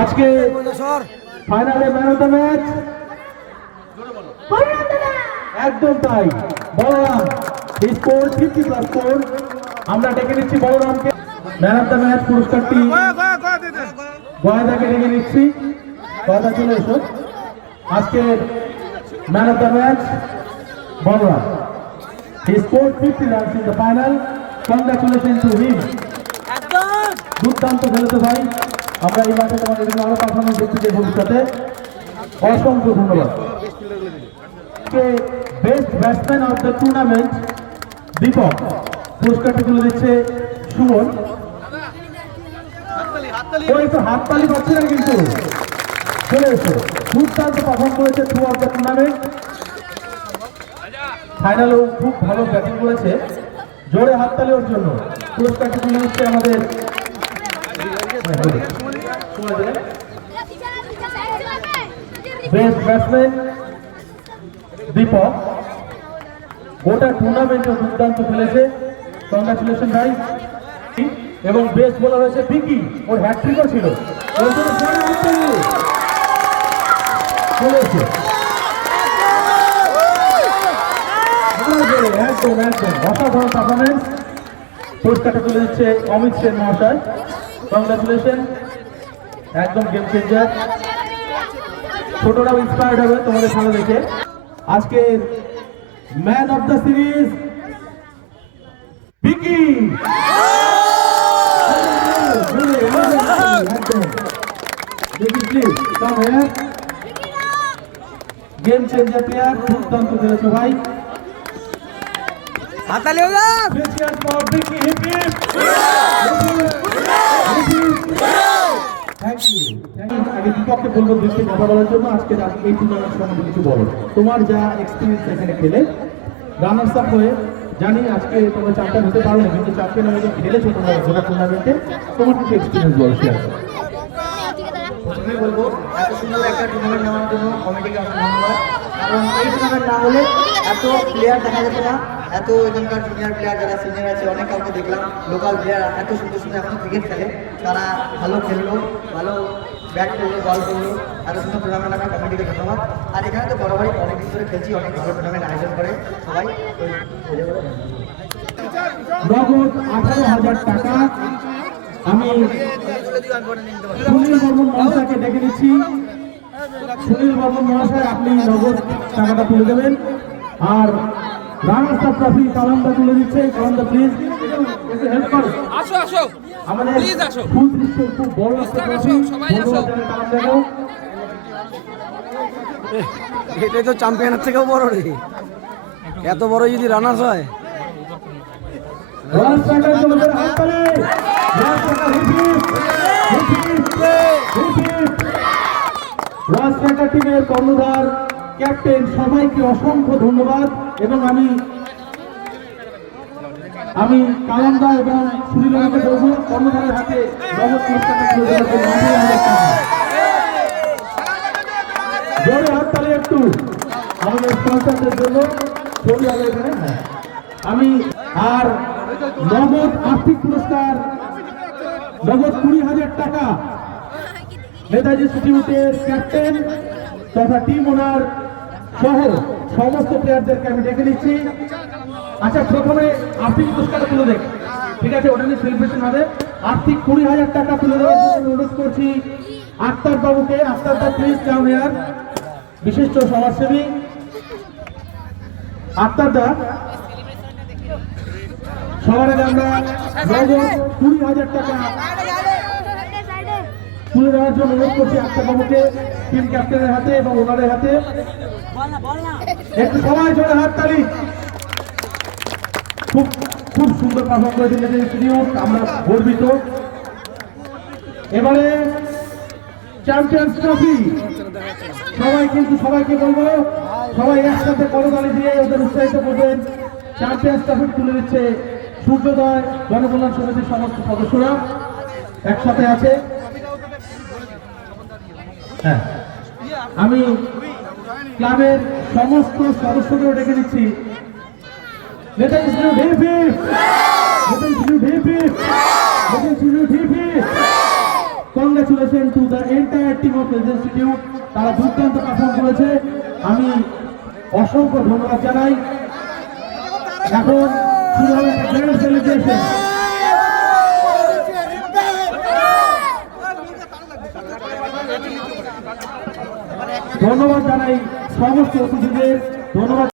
আজকে ফাইনালে man of the match একদম তাই বলরাম। স্কোর 50+4। আমরা ডেকে নিচ্ছি বলরামকে। ম্যান অফ দ্য ম্যাচ পুরস্কারটি গয়দাকে ডেকে নিচ্ছি। গয়দা চলে এসো। আজকের man of the match Balaram. He scored 50 runs in the final. Congratulations to him. দুর্দান্ত খেলেছে ভাই। আমরা এই মাঠে তোমাদের জন্য আরো পারফরমেন্স দেখতে চাই ভবিষ্যতে। অসংখ্য ধন্যবাদ। Best batsman of the tournament Deepak পুরস্কারটি তুলে দিচ্ছে সুমন। ও একটু হাততালি পাচ্ছে না কিন্তু চলে এসো। দুর্দান্ত পারফর্ম করেছে থ্রু আউট দ্য টুর্নামেন্ট। ফাইনালেও খুব ভালো ব্যাটিং করেছে। জোরে হাততালি ওর জন্য। পুরস্কারটি তুলে দিচ্ছে আমাদের বেস্ট ব্যাটসম্যান দীপক। গোটা টুর্নামেন্টে দুর্দান্ত খেলেছে। কংগ্রাচুলেশন ভাই। এবং বেস্ট বোলার হয়েছে ভিকি। ওর হ্যাট্রিকও ছিল। চলেছে একদম একদম অসাধারণ পারফরমেন্স। পুরস্কারটা তুলে দিচ্ছে অমিত সেন মহাশয়। কংগ্রাচুলেশন। একদম গেম চেঞ্জার। ছোটরাও ইন্সপায়ার্ড হবে তোমাদের খেলা দেখে। আজকে man of the series Vicky. Game changer player. দুর্দান্ত খেলেছো ভাই। হাতালি হোগা Cheers for Vicky. Hip hip. Thank you. আগে দীপককে বলবো দৃষ্টি কথা বলার জন্য। আজকে এই টুর্নামেন্ট সম্বন্ধে কিছু বলো। তোমার যা এক্সপিরিয়েন্স এখানে খেলে রানার্স আপ হয়ে জানি আজকে তোমরা চ্যাম্পিয়ন হতে পারো না, কিন্তু চ্যাম্পিয়ন হয়ে খেলেছো তোমরা গোটা টুর্নামেন্টে। তোমার কিছু এক্সপিরিয়েন্স বলো শেয়ার করো। প্রথমে বলবো এত সুন্দর একটা টুর্নামেন্ট নেওয়ার জন্য কমিটিকে অনেক ধন্যবাদ। কারণ এই টুর্নামেন্ট না হলে এত প্লেয়ার দেখা যেত না। এত এখানকার জুনিয়র প্লেয়ার যারা সিনিয়র আছে অনেক কাউকে দেখলাম লোকাল প্লেয়ার এত সুন্দর সুন্দর এখন ক্রিকেট খেলে। তারা ভালো খেললো, ভালো ব্যাট করলো, বল করলো। এত সুন্দর টুর্নামেন্ট আমরা কমিটিকে ধন্যবাদ। আর এখানে তো বরাবরই অনেকদিন ধরে খেলছি, অনেক ভালো টুর্নামেন্ট আয়োজন করে সবাই। নগদ 18,000 টাকা আমি সুনীল বর্মন মহাশয়কে ডেকে নিচ্ছি। সুনীল বর্মন মহাশয় আপনি নগদ টাকাটা তুলে দেবেন। আর রানার্স আপ ট্রফি কালামদা তুলে দিচ্ছে। কালামদা প্লিজ হেল্প করো। আসো আসো আমাদের প্লিজ আসো। খুব বড় একটা ট্রফি। কালামদাকেও এটাই তো চ্যাম্পিয়নের থেকেও বড় রে। এত বড় যদি রানার্স হয়। টিমের কর্ণধার ক্যাপ্টেন সবাইকে অসংখ্য ধন্যবাদ। এবং আমি কালামদা এবং সুনীলকে বলবো কর্ণধারের হাতে নগদ পুরস্কারটা তুলে দেওয়ার জন্য 18,000 টাকা। জোরে হাততালি একটু আমাদের স্পন্সরদের জন্য। ছবি হবে এখানে। হ্যাঁ আমি আর নগদ আর্থিক পুরস্কার নগদ 20,000 টাকা নেতাজি ইনস্টিটিউটের ক্যাপ্টেন তথা টিম ওনার সহ সমস্ত প্লেয়ারদেরকে আমি ডেকে নিচ্ছি। আচ্ছা প্রথমে আর্থিক পুরস্কারটা তুলে দেখ, ঠিক আছে? ওটা নিয়ে সেলিব্রেশন হবে। আর্থিক 20,000 টাকা তুলে দেওয়ার জন্য অনুরোধ করছি আক্তার বাবুকে। আক্তার দা প্লিজ কাম হিয়ার। বিশিষ্ট সমাজসেবী আক্তার দা। সবার আগে আমরা নগদ 20,000 টাকা তুলে দেওয়ার জন্য অনুরোধ করছি আক্তার বাবুকে, টিম ক্যাপ্টেনের হাতে এবং ওনারের হাতে। একটু সবাই জোরে হাততালি। খুব খুব সুন্দর পারফর্ম করেছে নেতাজি ইনস্টিটিউট। আমরা গর্বিত। এবারে চ্যাম্পিয়ন্স ট্রফি সবাই কিন্তু সবাইকে বলবো সবাই একসাথে করতালি দিয়ে ওদের উৎসাহিত করবেন। চ্যাম্পিয়ন্স ট্রফি তুলে দিচ্ছে সূর্যোদয় জনকল্যাণ সমিতির সমস্ত সদস্যরা একসাথে আছে। হ্যাঁ আমি ক্লাবের সমস্ত সদস্যদের ডেকে নিচ্ছি। Netaji institute hip hip, Netaji institute hip hip, Netaji institute hip hip. Congratulation to the entire team of institute, তারা দুর্দান্ত পারফর্ম করেছে, আমি অসংখ্য ধন্যবাদ জানাই। এখন শুরু হবে একটা গ্র্যান্ড সেলিব্রেশন। ধন্যবাদ জানাই সমস্ত অতিথিদের, ধন্যবাদ।